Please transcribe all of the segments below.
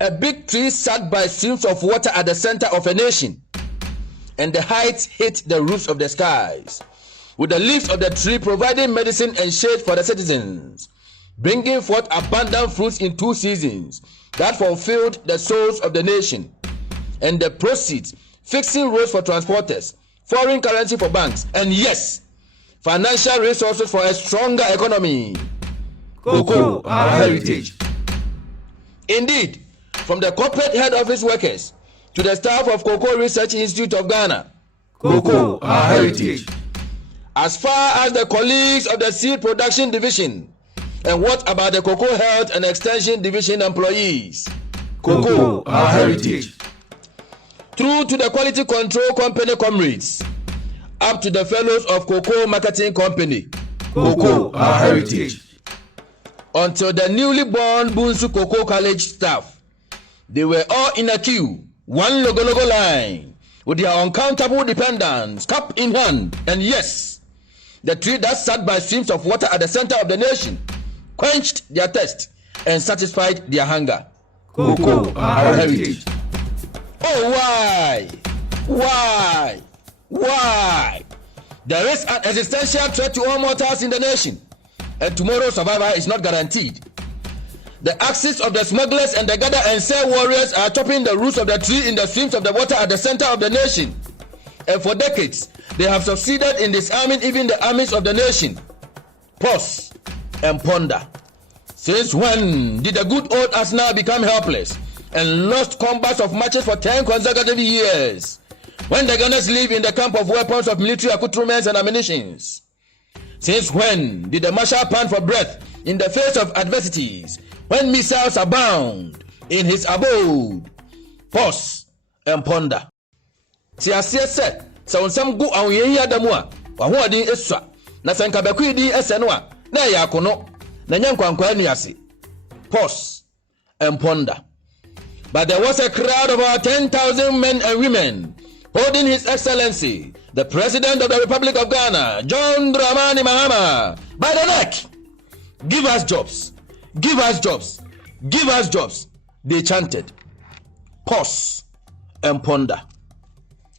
A big tree sat by streams of water at the center of a nation, and the heights hit the roofs of the skies, with the leaves of the tree providing medicine and shade for the citizens, bringing forth abundant fruits in 2 seasons that fulfilled the souls of the nation, and the proceeds fixing roads for transporters, foreign currency for banks, and yes, financial resources for a stronger economy. Cocoa, our heritage. Indeed, from the corporate head office workers to the staff of Cocoa Research Institute of Ghana, Cocoa, our heritage. As far as the colleagues of the seed production division, and what about the Cocoa Health and Extension Division employees? Cocoa, our heritage. Through to the quality control company comrades, up to the fellows of Cocoa Marketing Company, Cocoa, our heritage. Until the newly born BUNSO Cocoa College staff, they were all in a queue, one logo line, with their uncountable dependents, cup in hand, and yes, the tree that sat by streams of water at the center of the nation quenched their thirst and satisfied their hunger. Cocoa, our heritage. Oh, why? Why? Why? There is an existential threat to all mortals in the nation, and tomorrow's survival is not guaranteed. The axes of the smugglers and the gather and sell warriors are chopping the roots of the tree in the streams of the water at the center of the nation. And for decades, they have succeeded in disarming even the armies of the nation. Pause and ponder. Since when did the good old Arsenal become helpless and lost combats of matches for 10 consecutive years? When the gunners live in the camp of weapons of military accoutrements and ammunitions? Since when did the marshal pant for breath in the face of adversities, when missiles abound in his abode? Pause and ponder. Tiasie se unsam gu awuye adamu a wahoɔden esua na sɛ nkabaku di ese no a na ɛyɛ akono na nya nkwankwa ni ase. Pause and ponder. But there was a crowd of about 10,000 men and women holding His Excellency, the President of the Republic of Ghana, John Dramani Mahama, by the neck. Give us jobs. Give us jobs. Give us jobs. They chanted. Pause and ponder.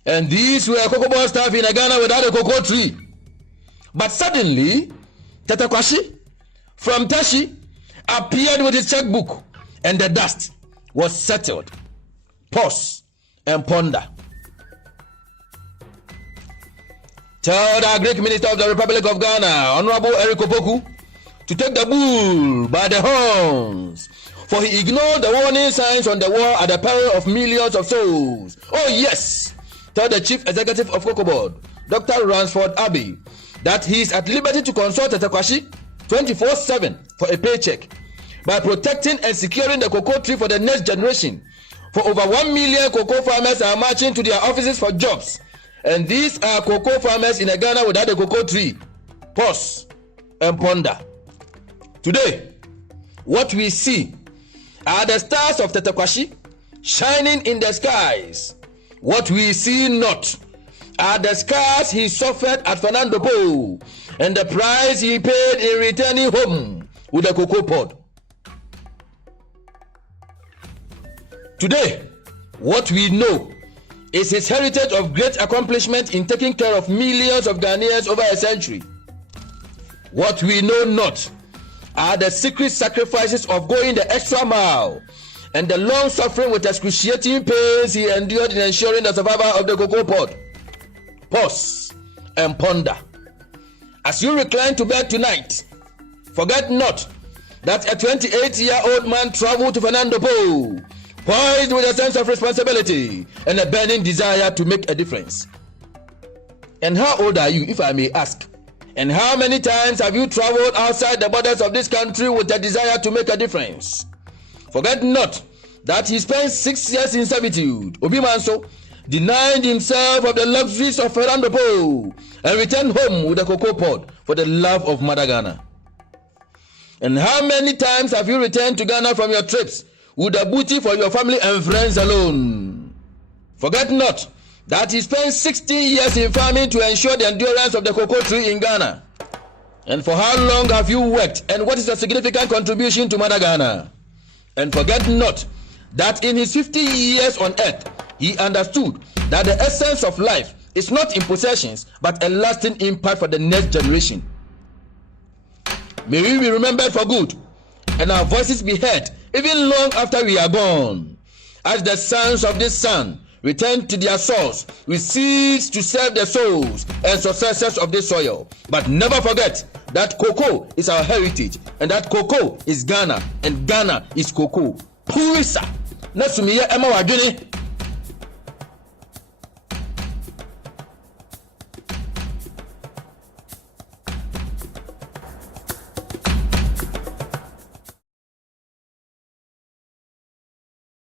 And these were cocoa staff in Ghana without a cocoa tree. But suddenly, Tetteh Quarshie from Tashi appeared with his checkbook, and the dust was settled. Pause and ponder. Tell the Greek Minister of the Republic of Ghana, Honorable Eric Opoku, to take the bull by the horns, for he ignored the warning signs on the wall at the peril of millions of souls. Oh yes, tell the Chief Executive of Cocoa Board, Dr. Ransford Abbey, that he is at liberty to consult Tetteh Quarshie 24/7 for a paycheck by protecting and securing the cocoa tree for the next generation. For over 1 million cocoa farmers are marching to their offices for jobs. And these are cocoa farmers in Ghana without a cocoa tree. Pause and ponder. Today, what we see are the stars of Tetteh Quarshie shining in the skies. What we see not are the scars he suffered at Fernando Po and the price he paid in returning home with a cocoa pod. Today, what we know is his heritage of great accomplishment in taking care of millions of Ghanaians over a century. What we know not are the secret sacrifices of going the extra mile and the long suffering with excruciating pains he endured in ensuring the survival of the cocoa pod. Pause and ponder. As you recline to bed tonight, forget not that a 28-year-old man traveled to Fernando Po, poised with a sense of responsibility and a burning desire to make a difference. And how old are you, if I may ask? And how many times have you traveled outside the borders of this country with a desire to make a difference? Forget not that he spent 6 years in servitude, BUNSO, denied himself of the luxuries of Fernando Po, and returned home with a cocoa pod for the love of Mother Ghana. And how many times have you returned to Ghana from your trips with a booty for your family and friends alone? Forget not that he spent 16 years in farming to ensure the endurance of the cocoa tree in Ghana. And for how long have you worked, and what is the significant contribution to Mother Ghana? And forget not that in his 50 years on earth, he understood that the essence of life is not in possessions, but a lasting impact for the next generation. May we be remembered for good, and our voices be heard even long after we are gone. As the sons of this sun return to their source, we cease to serve the souls and successors of this soil. But never forget that cocoa is our heritage, and that cocoa is Ghana, and Ghana is cocoa. Purisa, Nasumiya Emma Wagini.